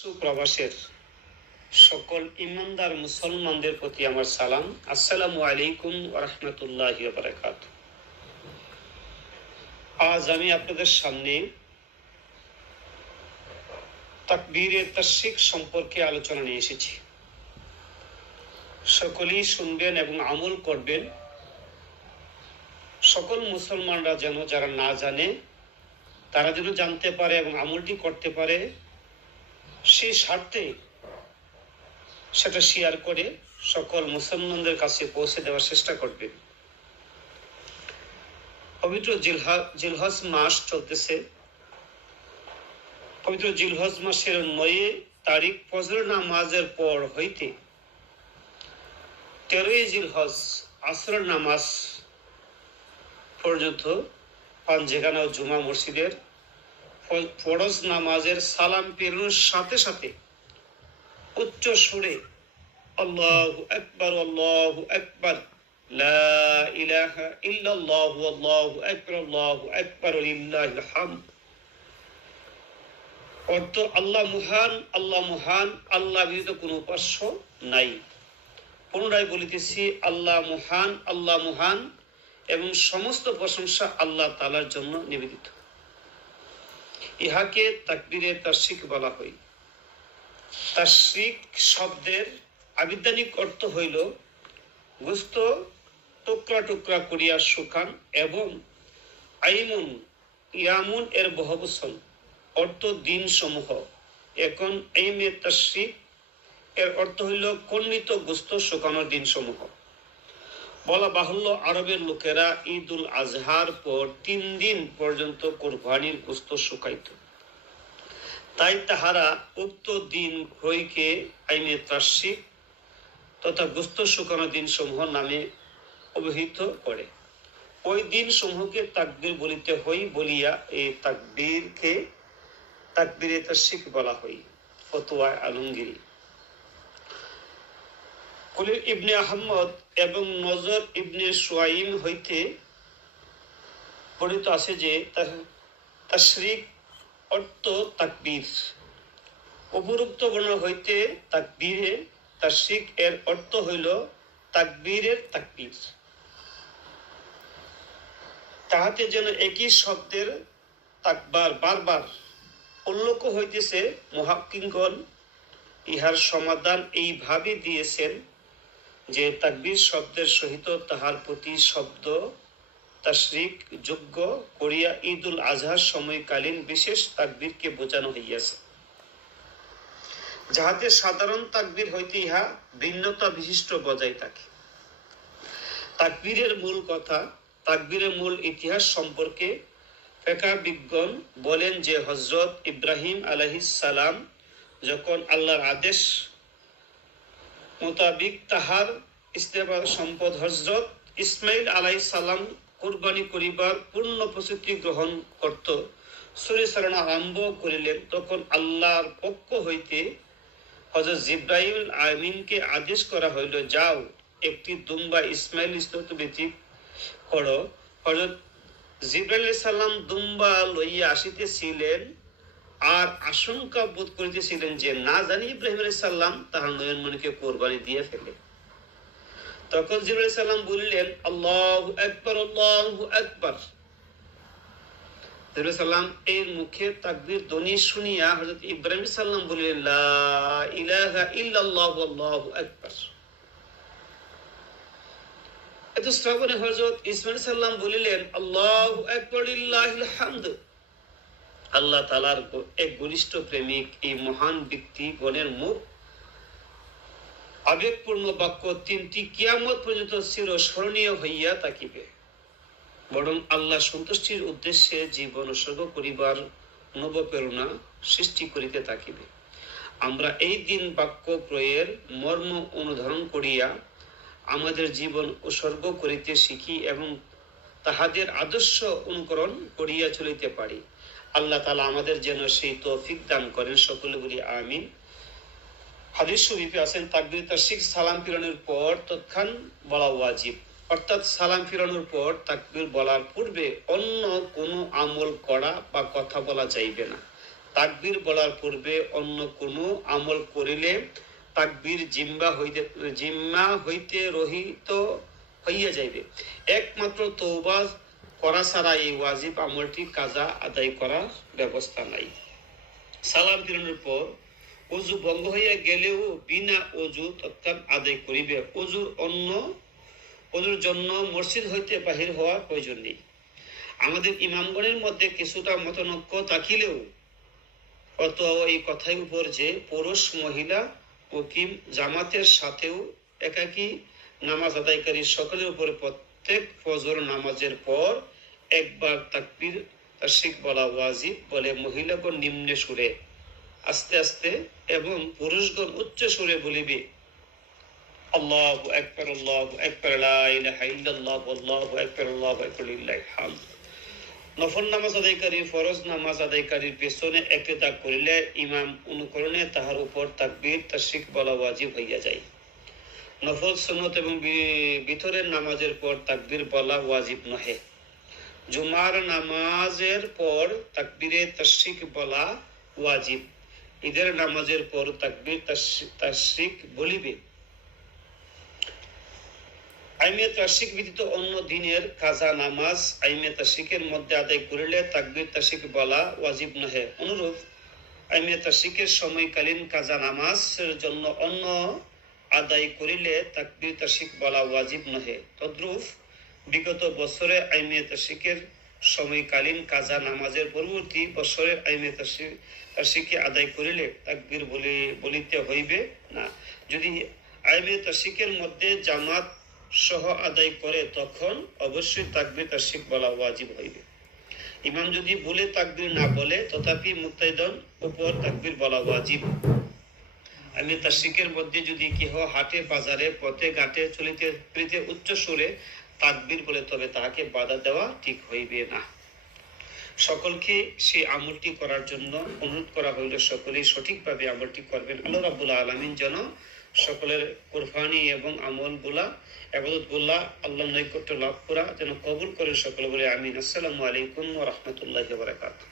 সুপ্রবাসের সকল ইমানদার মুসলমানদের প্রতি আমার সালাম। আসসালামু আলাইকুম ওয়া রাহমাতুল্লাহি ওয়া বারাকাতুহু। আজ আমি আপনাদের সামনে তাকবীরে তাশরিক সম্পর্কে আলোচনা নিয়ে এসেছি। সকলেই শুনবেন এবং আমল করবেন। সকল মুসলমানরা যেন, যারা না জানে তারা যেন জানতে পারে এবং আমলটি করতে পারে, সেই স্বার্থে সেটা শেয়ার করে সকল মুসলমানদের কাছে পৌঁছে দেওয়ার চেষ্টা করবে। পবিত্র জিলহজ মাস চলতেছে। পবিত্র জিলহজ মাসের 9 তারিখ ফজর নামাজের পর হইতে 13 জিলহজ আসর নামাজ পর্যন্ত পাঞ্জেখানা ও জুমা মসজিদের ফরজ নামাজের সালাম পেরোনোর সাথে সাথে উচ্চ সুরে আল্লাহু আকবার আল্লাহু আকবার লা ইলাহা ইল্লাল্লাহু আল্লাহু আকবার লিল্লাহিল হামদ। অর্থ আল্লাহ মহান, আল্লাহ মহান, আল্লাহ ব্যতীত কোনো উপাস্য নাই। পুনরায় বলিতেছি, আল্লাহ মহান, আল্লাহ মহান এবং সমস্ত প্রশংসা আল্লাহ তাআলার জন্য নিবেদিত। ইহাকে তাকবীরে তাশরিক বলা হয়। তাশরিক শব্দের আবিধানিক অর্থ হইল গোস্ত টুকরা টুকরা করিয়া শুকান, এবং আইমুন ইয়ামুন এর বহুবচন অর্থ দিন সমূহ। এখন আইমে তাশরিক এর অর্থ হইল খণ্ডিত গোস্ত শুকানোর দিন সমূহ। বলা বাহুল্য, আরবের লোকেরা ঈদুল আজহার পর 3 দিন পর্যন্ত কোরবানির গোস্ত শুকাইত। তাই তাহারা উক্ত দিন হইকে আইনে তাশরিক তথা গোস্ত শুকানোর দিন সমূহ নামে অভিহিত করে। ওই দিন সমূহকে তাকবীর বলিতে হই বলিয়া এই তাকবীরকে তাকবীরে তাশরিক বলা হয়। ফতোয়া আলমগীরি। কুলির ইবনে আহমদ এবং নজর ইবনে সুয়াইম হইতে বর্ণিত আছে যে তাশরিক অর্থ তাকবীর। উপরোক্ত বর্ণনা হইতে তাকবীরে তাশরিক এর অর্থ হইল তাকবীরের তাকবীর। তাহাতে যেন একই শব্দের তাকবার বারবার উল্লেখ হইতেছে। মুহাক্কিকগণ ইহার সমাধান এইভাবে দিয়েছেন যে তাকবীর শব্দের সহিত তাহার প্রতি শব্দ তাশরিক যোগ্য করিয়া ঈদুল আজহার সময়কালীন বিশেষ তাকবীরকে বোঝানো হইয়াছে, যাহাতে সাধারণ তাকবীর হইতে ইহা ভিন্নতা বিশিষ্ট বজায় থাকে। তাকবীরের মূল কথা, তাকবীরের মূল ইতিহাস সম্পর্কে ফিকহবিদগণ বলেন যে হযরত ইব্রাহিম আলাইহিস সালাম যখন আল্লাহর আদেশ মোতাবিক তাহার ইস্তেফার সম্পদ হযরত ইসমাইল আলাইহিস সালাম কুরবানি করিবার পূর্ণ প্রস্তুতি গ্রহণ করত, সূরা চালনা আরম্ভ করিলেন, তখন আল্লাহর পক্ষ হইতে হযরত জিবরাইল আমিনকে আদেশ করা হইল, যাও একটি দুম্বা ইসমাইল স্তোত্রবৃত্তিক করো। হযরত জিবরাইল আলাইহিস সালাম দুম্বা লইয়া আসিতেছিলেন আর আশঙ্কা বোধ করিতেছিলেন যে না জানি ইব্রাহিম আলাইহিস সালাম তাহার নয়নমণিকে কোরবানি দিয়ে ফেলে। তখন জিবরাইল আলাইহিস সালাম বলিলেন, আল্লাহু আকবার আল্লাহু আকবার। জিবরাইল আলাইহিস সালাম এর মুখে তাকবীর ধ্বনি শুনিয়া হযরত ইব্রাহিম আলাইহিস সালাম বলিলেন, লা ইলাহা ইল্লাল্লাহু আল্লাহু আকবার। এত শ্রবণে হযরত ইসমাইল আলাইহিস সালাম বলিলেন, আল্লাহু আকবার লিল্লাহিল হামদ। আল্লাহ তাআলার এক ঘনিষ্ঠ প্রেমিক এই মহান ব্যক্তি গণের মুখ আবেগপূর্ণ বাক্য 3টি কিয়ামত পর্যন্ত চিরস্মরণীয় হইয়া থাকিবে, বরং আল্লাহ সন্তুষ্টির উদ্দেশ্যে জীবন উৎসর্গ করিবার নবপ্রেরণা সৃষ্টি করিতে থাকিবে। আমরা এই দিন বাক্য প্রয়ের মর্ম অনুধারণ করিয়া আমাদের জীবন উৎসর্গ করিতে শিখি এবং তাহাদের আদর্শ অনুকরণ করিয়া চলিতে পারি। আল্লাহ তাআলা আমাদের যেন সেই তৌফিক দান করেন। সকলে বলি আমিন। হাদিস শরীফে আছেন, তাকবীর তাশরিক সালাম ফিরানোর পর তৎক্ষণ বলা ওয়াজিব, অর্থাৎ সালাম ফিরানোর পর তাকবীর বলার পূর্বে অন্য কোনো আমল করা বা কথা বলা যাইবে না। তাকবীর বলার পূর্বে অন্য কোনো আমল করিলে তাকবীর জিম্মা হইতে রহিত হইয়া যাইবে। একমাত্র তওবা করা ছাড়া এই ওয়াজিব আমলটি কাজা আদায় করার ব্যবস্থা নাই। সালাম ফিরানোর পর অজু ভঙ্গ হইয়া গেলেও বিনা অজু তৎকাল আদায় করিবে। অজুর জন্য মসজিদ হইতে বাহির হওয়ার প্রয়োজন নেই। আমাদের ইমামগণের মধ্যে কিছুটা মতানৈক্য থাকিলেও অত এই কথার উপর যে পুরুষ মহিলা মুকিম জামাতের সাথেও একাকী নামাজ আদায়কারী সকলের উপরে প্রত্যেক ফজর নামাজের পর একবার তাকবীর তাশরিক বলা ওয়াজিব বলে মহিলাগণ নিম্নে সুরে আস্তে আস্তে এবং পুরুষগণ উচ্চ সুরে বলিবে আল্লাহু আকবার আল্লাহু আকবার লা ইলাহা ইল্লাল্লাহ আল্লাহু আকবার আল্লাহু আকবার লিল্লাহিল হামদ। নফল নামাজ আদায়কারী ফরজ নামাজ আদায়কারীর পেছনে ইক্তেদা করিলে ইমাম অনুকরণে তাহার উপর তাকবীর তাশরিক বলা ওয়াজিব হইয়া যায়। নফল সুন্নত এবং ভিতরের নামাজের পর তাকবীর বলা ওয়াজিব নহে। জুমার নামাজের পর তাকবীরে তাশরিক বলা ওয়াজিব। ঈদের নামাজের পর তাকবীর তাশরিক বলিবে। আইমে তাশরিক ব্যতীত অন্য দিনের কাজা নামাজ আইমে তাশরিকের মধ্যে আদায় করিলে তাকবীর তাশরিক বলা ওয়াজিব নহে। অনুরূপ আইমে তাশরিকের সময়কালীন কাজা নামাজের জন্য অন্য আদায় করিলে তাকবীর তাশরিক বলা ওয়াজিব নহে। তদ্রূপ বিগত বছরে আইমে তাশরিকের সময়কালীন কাজা নামাজের পরবর্তী বছরের আইমে তাশরিকে আদায় করিলে তাকবীর বলিতে হইবে না। যদি আইমে তাশরিকের মধ্যে জামাত সহ আদায় করে তখন অবশ্যই তাকবীর তাশরিক বলা ওয়াজিব হইবে। ইমাম যদি বলে তাকবীর না বলে তথাপি মুক্তাদিদের উপর তাকবীর বলা ওয়াজিব। আইমে তাশরিকের মধ্যে যদি কেহ হাটে বাজারে পথে ঘাটে চলিতে ফিরিতে উচ্চ সুরে তাকবীর বলে তবে তাহাকে বাধা দেওয়া ঠিক হইবে না। সকলকে সেই আমলটি করার জন্য অনুরোধ করা হইল, সকলেই সঠিকভাবে আমলটি করবেন। আল্লাহ রাব্বুল আলামিন যেন সকলের কুরবানি এবং আমলগুলা ইবাদতগুলা আল্লাহর নৈকট্য লাভ করা যেন কবুল করেন। সকলে বলে আমিন। আসসালামু আলাইকুম ওয়া রাহমাতুল্লাহি ওয়া বারাকাতুহু।